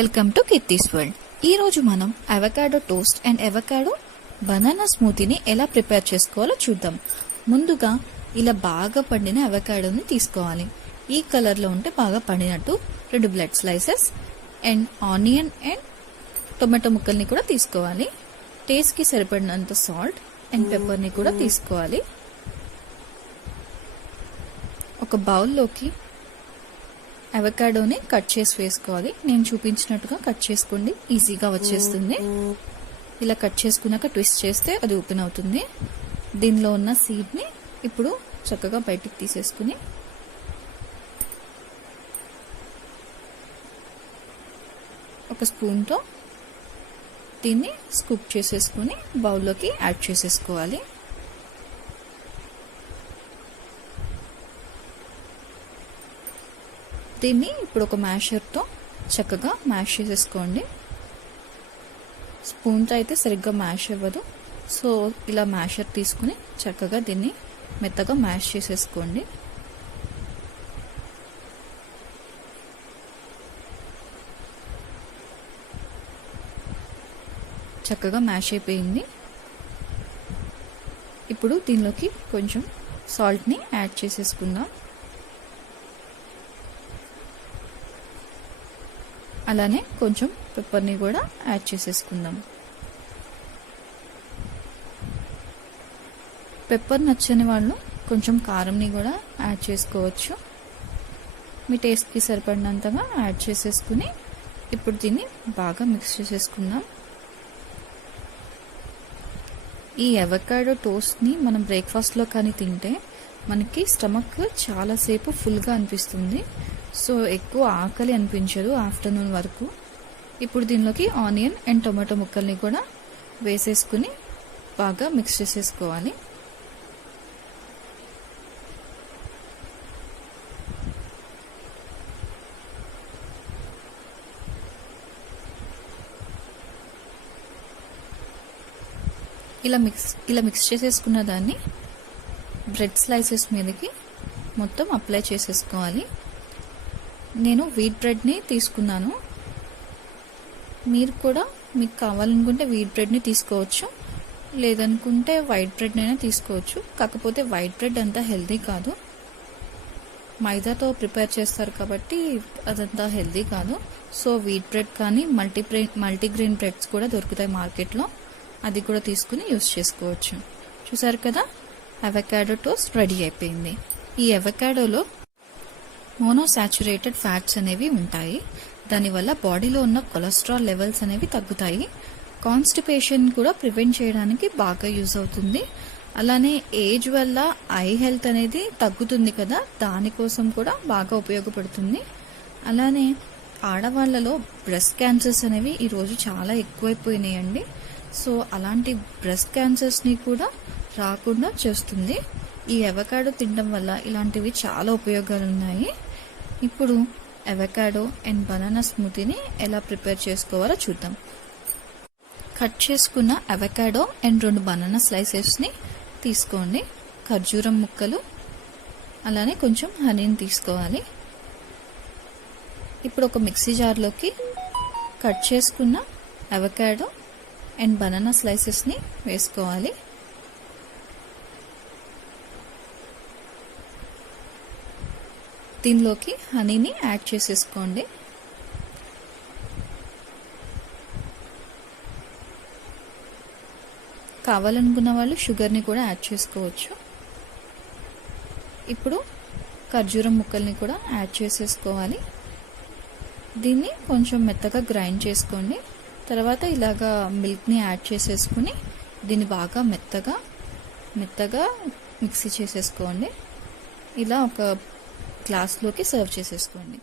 Welcome to Keerthi's world. ఈ రోజు మనం avocado toast and avocado banana స్మూతీని ఎలా ప్రిపేర్ చేసుకోవాలో చూద్దాం. ముందుగా ఇలా బాగా పండిన అవకాడోని తీసుకోవాలి. ఈ కలర్ లో ఉంటే బాగా పండినట్టు 2 blood slices and onion and tomato ముక్కల్ని కూడా తీసుకోవాలి. టేస్ట్ కి సరిపడినంత సాల్ట్ అండ్ పెప్పర్ ని కూడా తీసుకోవాలి. ఒక బౌల్లోకి అవకాడోని కట్ చేసి వేసుకోవాలి. నేను చూపించినట్టుగా కట్ చేసుకోండి, ఈజీగా వచ్చేస్తుంది. ఇలా కట్ చేసుకున్నాక ట్విస్ట్ చేస్తే అది ఓపెన్ అవుతుంది. దీనిలో ఉన్న సీడ్ని ఇప్పుడు చక్కగా బయటికి తీసేసుకుని ఒక స్పూన్తో దీన్ని స్కూప్ చేసేసుకుని బౌల్లోకి యాడ్ చేసేసుకోవాలి. దీన్ని ఇప్పుడు ఒక మ్యాషర్తో చక్కగా మ్యాష్ చేసేసుకోండి. స్పూన్తో అయితే సరిగ్గా మ్యాష్ అవ్వదు, సో ఇలా మ్యాషర్ తీసుకుని చక్కగా దీన్ని మెత్తగా మ్యాష్ చేసేసుకోండి. చక్కగా మ్యాష్ అయిపోయింది. ఇప్పుడు దీనిలోకి కొంచెం సాల్ట్ని యాడ్ చేసేసుకుందాం. అలానే కొంచెం పెప్పర్ని కూడా యాడ్ చేసేసుకుందాం. పెప్పర్ నచ్చని వాళ్ళు కొంచెం కారంని కూడా యాడ్ చేసుకోవచ్చు. మీ టేస్ట్కి సరిపడినంతగా యాడ్ చేసేసుకుని ఇప్పుడు దీన్ని బాగా మిక్స్ చేసేసుకుందాం. ఈ అవకాడో టోస్ట్ని మనం బ్రేక్ఫాస్ట్లో కానీ తింటే మనకి స్టమక్ చాలాసేపు ఫుల్గా అనిపిస్తుంది. సో ఎక్కువ ఆకలి అనిపించదు ఆఫ్టర్నూన్ వరకు. ఇప్పుడు దీనిలోకి ఆనియన్ అండ్ టొమాటో ముక్కల్ని కూడా వేసేసుకుని బాగా మిక్స్ చేసేసుకోవాలి. ఇలా మిక్స్ చేసేసుకున్న దాన్ని బ్రెడ్ స్లైసెస్ మీదకి మొత్తం అప్లై చేసేసుకోవాలి. నేను వీట్ బ్రెడ్ని తీసుకున్నాను. మీరు కూడా మీకు కావాలనుకుంటే వీట్ బ్రెడ్ని తీసుకోవచ్చు, లేదనుకుంటే వైట్ బ్రెడ్నైనా తీసుకోవచ్చు. కాకపోతే వైట్ బ్రెడ్ అంతా హెల్దీ కాదు, మైదాతో ప్రిపేర్ చేస్తారు కాబట్టి అదంతా హెల్దీ కాదు. సో వీట్ బ్రెడ్ కానీ మల్టీగ్రెయిన్ బ్రెడ్స్ కూడా దొరుకుతాయి మార్కెట్లో, అది కూడా తీసుకుని యూస్ చేసుకోవచ్చు. చూసారు కదా, అవకాడో టోస్ట్ రెడీ అయిపోయింది. ఈ అవకాడోలో మోనోసాచురేటెడ్ ఫ్యాట్స్ అనేవి ఉంటాయి. దానివల్ల బాడీలో ఉన్న కొలెస్ట్రాల్ లెవెల్స్ అనేవి తగ్గుతాయి. కాన్స్టిపేషన్ కూడా ప్రివెంట్ చేయడానికి బాగా యూజ్ అవుతుంది. అలానే ఏజ్ వల్ల ఐ హెల్త్ అనేది తగ్గుతుంది కదా, దానికోసం కూడా బాగా ఉపయోగపడుతుంది. అలానే ఆడవాళ్లలో బ్రెస్ట్ క్యాన్సర్స్ అనేవి ఈరోజు చాలా ఎక్కువైపోయినాయండి. సో అలాంటి బ్రెస్ట్ క్యాన్సర్స్ని కూడా రాకుండా చేస్తుంది. ఈ అవకాడో తినడం వల్ల ఇలాంటివి చాలా ఉపయోగాలు ఉన్నాయి. ఇప్పుడు అవకాడో అండ్ బనానా స్మూతీని ఎలా ప్రిపేర్ చేసుకోవాలో చూద్దాం. కట్ చేసుకున్న అవకాడో అండ్ 2 బనానా స్లైసెస్ని తీసుకోండి. ఖర్జూరం ముక్కలు, అలానే కొంచెం హనీని తీసుకోవాలి. ఇప్పుడు ఒక మిక్సీ జార్లోకి కట్ చేసుకున్న అవకాడో అండ్ బనానా స్లైసెస్ని వేసుకోవాలి. దీనిలోకి హనీని యాడ్ చేసేసుకోండి. కావాలనుకున్న వాళ్ళు షుగర్ని కూడా యాడ్ చేసుకోవచ్చు. ఇప్పుడు ఖర్జూరం ముక్కల్ని కూడా యాడ్ చేసేసుకోవాలి. దీన్ని కొంచెం మెత్తగా గ్రైండ్ చేసుకోండి. తర్వాత ఇలాగా మిల్క్ని యాడ్ చేసేసుకుని దీన్ని బాగా మెత్తగా మిక్సీ చేసేసుకోండి. ఇలా ఒక గ్లాస్లోకి సర్వ్ చేసేసుకోండి.